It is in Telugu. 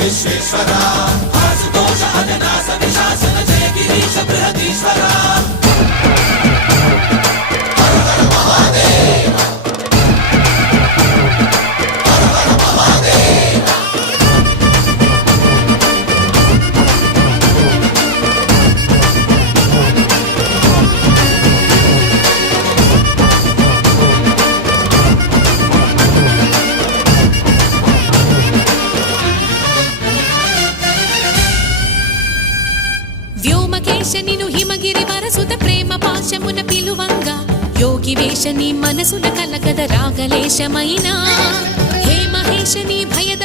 విశ్వేశ్వరా ఆశుతోష అజనాస విశాసన జయ గిరీశ బృహదీశ్వరా వ్యోమకేశనిను హిమగిరి వరసుత ప్రేమ పాశమున పిలువంగా యోగి వేషని మనసున కలకద రాగలేశమైనా హే మహేశని భయద